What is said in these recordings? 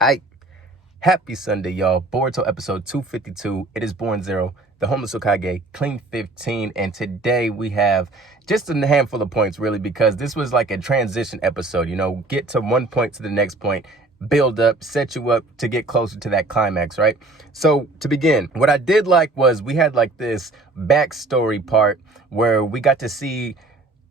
I Happy Sunday, y'all. Boruto episode 252. It is Born Zero, the Homeless Hokage, Clean 15. And today we have just a handful of points, really, because this was like a transition episode. Get to one point to the next point, build up, set you up to get closer to that climax, right? So to begin, what I did like was we had like this backstory part where we got to see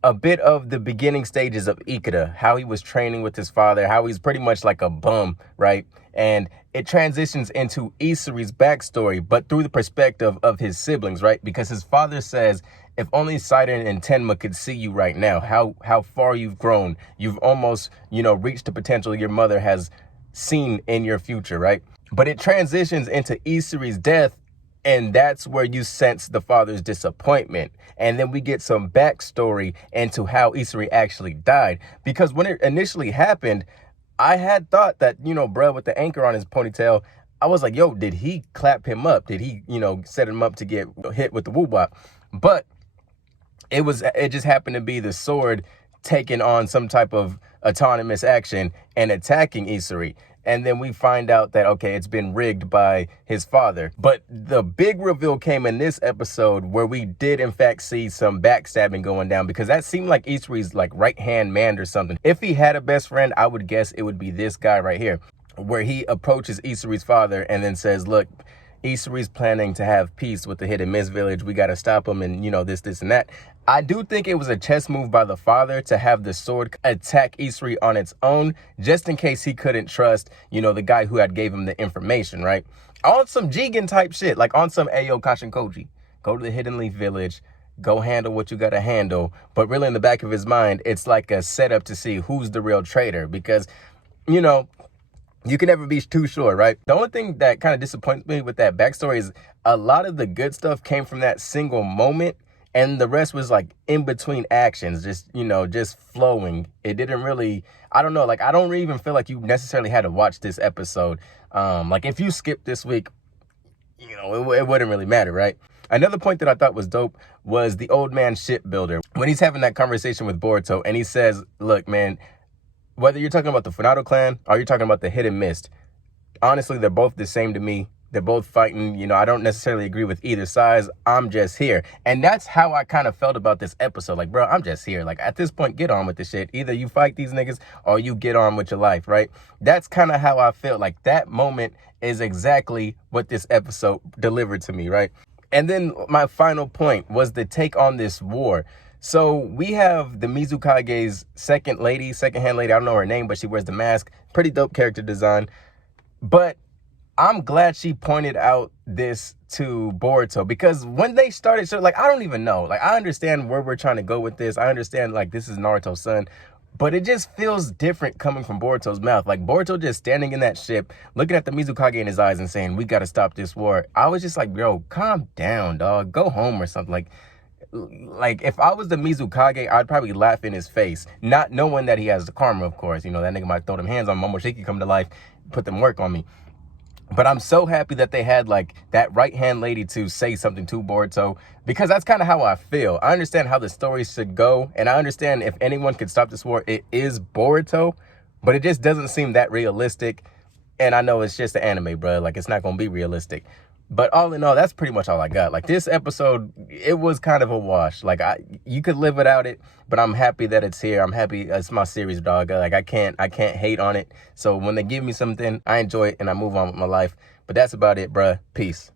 a bit of the beginning stages of Ikada, how he was training with his father, how he's pretty much like a bum, right? And it transitions into Isori's backstory, but through the perspective of his siblings, right? Because his father says, if only Sidon and Tenma could see you right now, how far you've grown. You've almost, reached the potential your mother has seen in your future, right? But it transitions into Isori's death, and that's where you sense the father's disappointment. And then we get some backstory into how Isori actually died. Because when it initially happened, I had thought that, bruh, with the anchor on his ponytail, I was like, yo, did he clap him up? Did he, set him up to get hit with the woo-wop? But it just happened to be the sword taking on some type of autonomous action and attacking Isori. And then we find out that, okay, it's been rigged by his father. But the big reveal came in this episode where we did, in fact, see some backstabbing going down, because that seemed like Isori's like right-hand man or something. If he had a best friend, I would guess it would be this guy right here, where he approaches Isori's father and then says, look, Isori's planning to have peace with the Hidden Mist village. We got to stop him and, this and that. I do think it was a chess move by the father to have the sword attack Isori on its own, just in case he couldn't trust, the guy who had gave him the information, right? On some Jigen type shit, like on some Ayo Kashinkoji. Go to the Hidden Leaf village, go handle what you got to handle. But really in the back of his mind, it's like a setup to see who's the real traitor, because, you can never be too sure, right? The only thing that kind of disappoints me with that backstory is a lot of the good stuff came from that single moment, and the rest was like in between actions, just flowing. It didn't really, I don't know, like I don't even feel like you necessarily had to watch this episode. Like if you skip this week, it wouldn't really matter, right? Another point that I thought was dope was the old man Shipbuilder. When he's having that conversation with Boruto and he says, look, man, whether you're talking about the Funato clan or you're talking about the Hidden Mist, honestly, they're both the same to me. They're both fighting. I don't necessarily agree with either side. I'm just here. And that's how I kind of felt about this episode. Like, bro, I'm just here. Like, at this point, get on with the shit. Either you fight these niggas or you get on with your life, right? That's kind of how I felt. Like, that moment is exactly what this episode delivered to me, right? And then my final point was the take on this war. So we have the Mizukage's second hand lady. I don't know her name, but she wears the mask. Pretty dope character design. But I'm glad she pointed out this to Boruto, because when they started, I don't even know. Like, I understand where we're trying to go with this. I understand, like, this is Naruto's son. But it just feels different coming from Boruto's mouth. Like, Boruto just standing in that ship, looking at the Mizukage in his eyes and saying, we got to stop this war. I was just like, bro, calm down, dog. Go home or something. Like if I was the Mizukage, I'd probably laugh in his face, not knowing that he has the karma, of course. That nigga might throw them hands on Momoshiki, come to life, put them work on me. But I'm so happy that they had like that right-hand lady to say something to Boruto, because that's kind of how I feel. I understand how the story should go, and I understand if anyone could stop this war, it is Boruto, but it just doesn't seem that realistic. And I know it's just an anime, bro. Like, it's not going to be realistic. But all in all, that's pretty much all I got. Like, this episode, it was kind of a wash. Like, you could live without it, but I'm happy that it's here. I'm happy it's my series, dog. Like, I can't hate on it. So when they give me something, I enjoy it and I move on with my life. But that's about it, bruh. Peace.